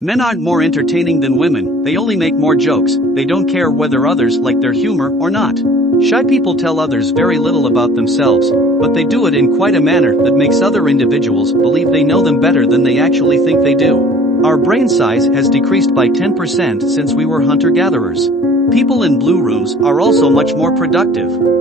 Men aren't more entertaining than women, they only make more jokes, they don't care whether others like their humor or not. Shy people tell others very little about themselves, but they do it in quite a manner that makes other individuals believe they know them better than they actually think they do. Our brain size has decreased by 10% since we were hunter-gatherers. People in blue rooms are also much more productive.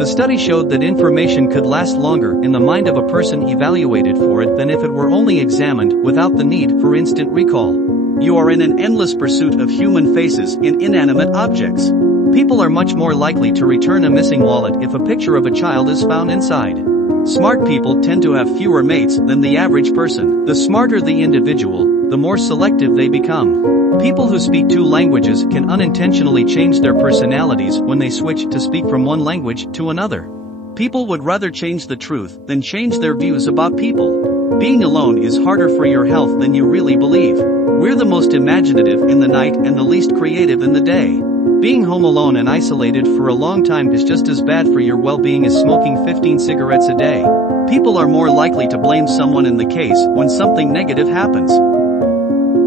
The study showed that information could last longer in the mind of a person evaluated for it than if it were only examined without the need for instant recall. You are in an endless pursuit of human faces in inanimate objects. People are much more likely to return a missing wallet if a picture of a child is found inside. Smart people tend to have fewer mates than the average person. The smarter the individual, the more selective they become. People who speak two languages can unintentionally change their personalities when they switch to speak from one language to another. People would rather change the truth than change their views about people. Being alone is harder for your health than you really believe. We're the most imaginative in the night and the least creative in the day. Being home alone and isolated for a long time is just as bad for your well-being as smoking 15 cigarettes a day. People are more likely to blame someone in the case when something negative happens.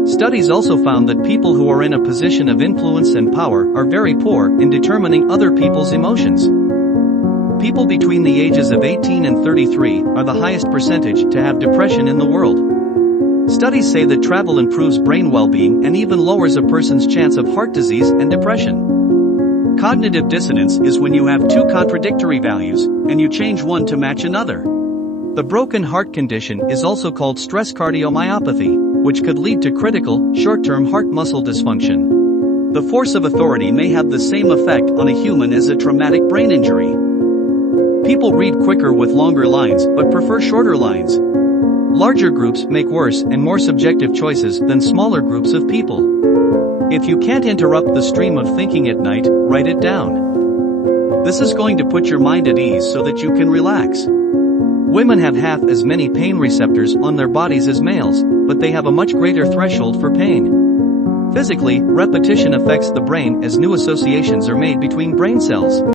Studies also found that people who are in a position of influence and power are very poor in determining other people's emotions. People between the ages of 18 and 33 are the highest percentage to have depression in the world. Studies say that travel improves brain well-being and even lowers a person's chance of heart disease and depression. Cognitive dissonance is when you have two contradictory values, and you change one to match another. The broken heart condition is also called stress cardiomyopathy, which could lead to critical, short-term heart muscle dysfunction. The force of authority may have the same effect on a human as a traumatic brain injury. People read quicker with longer lines but prefer shorter lines. Larger groups make worse and more subjective choices than smaller groups of people. If you can't interrupt the stream of thinking at night, write it down. This is going to put your mind at ease so that you can relax. Women have half as many pain receptors on their bodies as males, but they have a much greater threshold for pain. Physically, repetition affects the brain as new associations are made between brain cells.